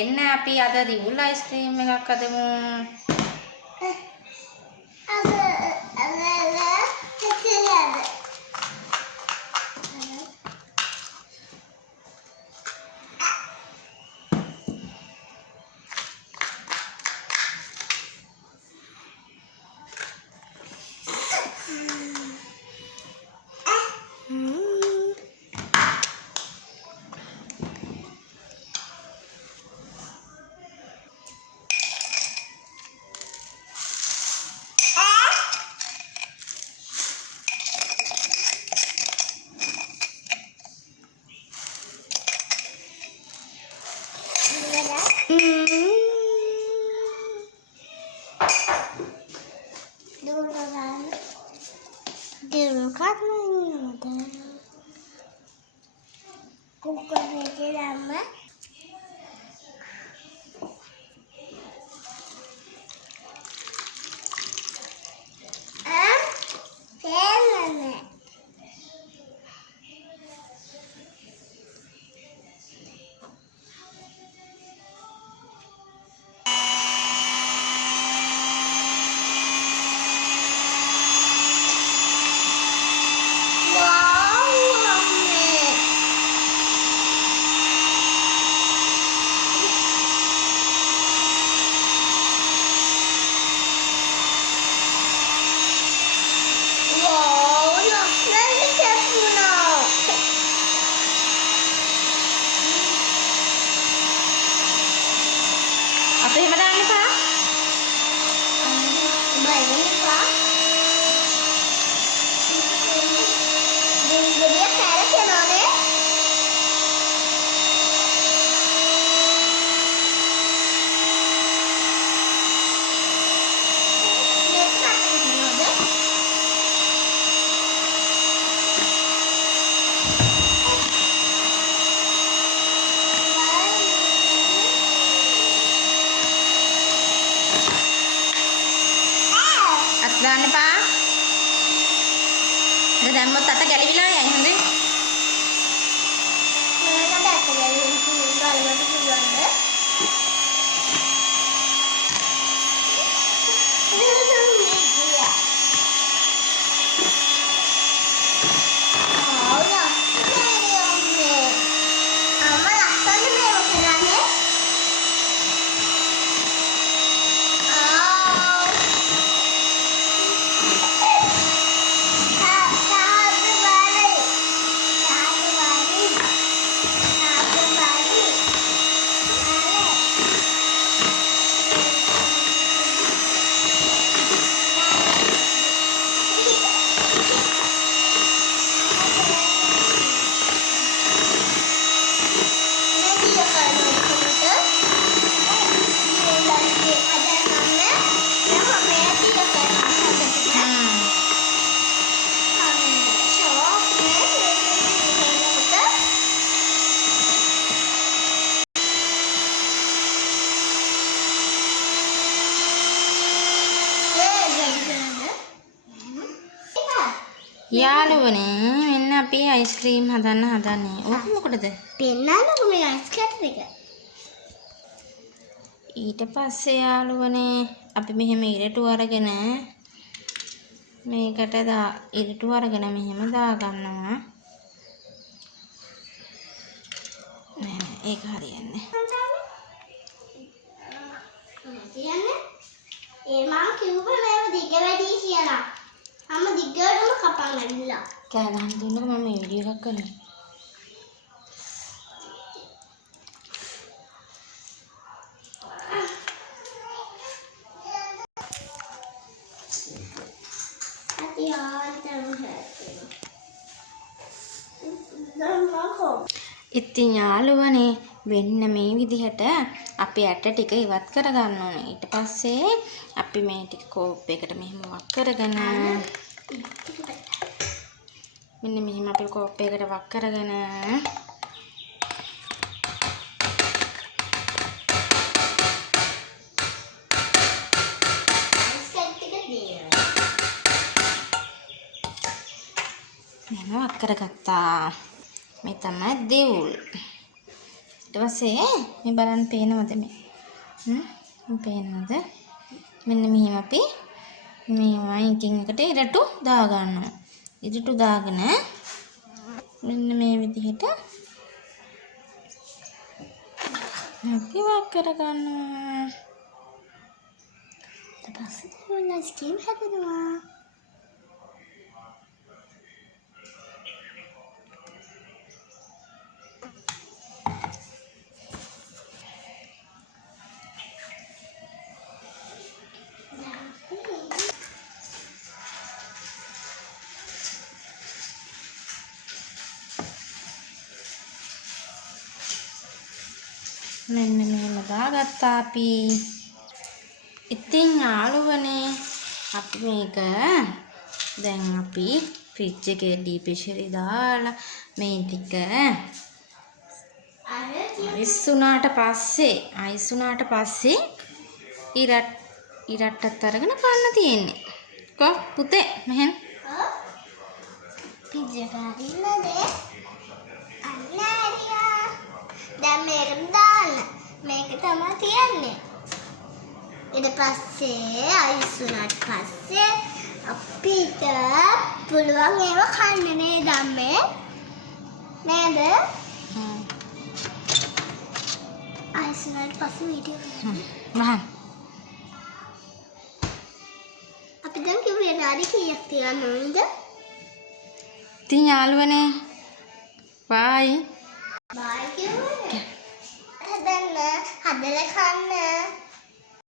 එන්න අපි අද දිවුල් අයිස්ක්‍රීම් එකක් හදමු. Apa yang ada ni Pak? Baik ni Pak. Dia cara macam mana? දාන්න පා. ඒක දැම්මොත් අත ගැලවිලා යයි හොඳේ. මම දැක්ක ගැලවෙන්න පුළුවන්ද? යාළුවනේ මෙන්න අපි අයිස්ක්‍රීම් හදන්නේ. ඕක මොකටද? පෙන්නන්නකො මේ අයිස් කැටර් එක. ඊට පස්සේ යාළුවනේ අපි මෙහෙම ඉරටු අරගෙන මේකට ඉරටු අරගෙන මෙහෙම දා ගන්නවා. නෑ ඒක හරියන්නේ. ඒ මම කිව්වේ මේව දිග වැඩි කියලා. අම්ම දිගටම කපන් ඇවිල්ලා. කෑනම් දුන්නක මම මේ වීඩියෝ එකක් කරනවා. ඉතින් යාළුවනේ වෙන්න මේ විදිහට අපි ඇට ටික ඉවත් කරගන්න ඕනේ. ඊට පස්සේ අපි මේ ටික කෝප් එකකට මෙහෙම වක් කරගෙන මෙන්න මෙහෙම අපි කෝප් එකකට වක් කරගෙන මෙහෙම වක් කරගත්තා. මේ තමයි දිවුල්. ඊට පස්සේ මේ බලන්න පේනවද මේ? පේනවද? මෙන්න මෙහෙම අපි මේ වයින්කින් එකට ඉරටු දා ගන්නවා. ඉරටු දාගෙන මෙන්න මේ විදිහට අපි වක් කර ගන්නවා. ඊට පස්සේ ඔන්න ස්කීම් හදනවා. මෙන්න මෙහෙම දාගත්තා අපි. ඉතින් යාළුවනේ අපි මේක දැන් අපි ෆ්‍රිජ් එකේ ඩීප් ෆ්‍රීසරේ දාලා මේ ටික අයිස් වුණාට පස්සේ ඉරට්ටත් අරගෙන කන්න තියෙන්නේ. කො පුතේ මෙහෙන් ෆ්‍රිජ් එක අරින්නද? දැන් මේකට දාන්න. මේක තමයි තියන්නේ. ඊට පස්සේ අයිස් වුණාට පස්සේ අපිට පුළුවන් ඒව කන්න නේද අම්මේ? නේද? අයිස් වුණාට පස්සේ වීඩියෝ වහන්. අපි දැන් කිව්වේ නාඩි කීයක් තියන්න ඕනද? ඉතින් යාළුවනේ බයි. බයි කිව්වේ. හදන්න හදලා කන්න.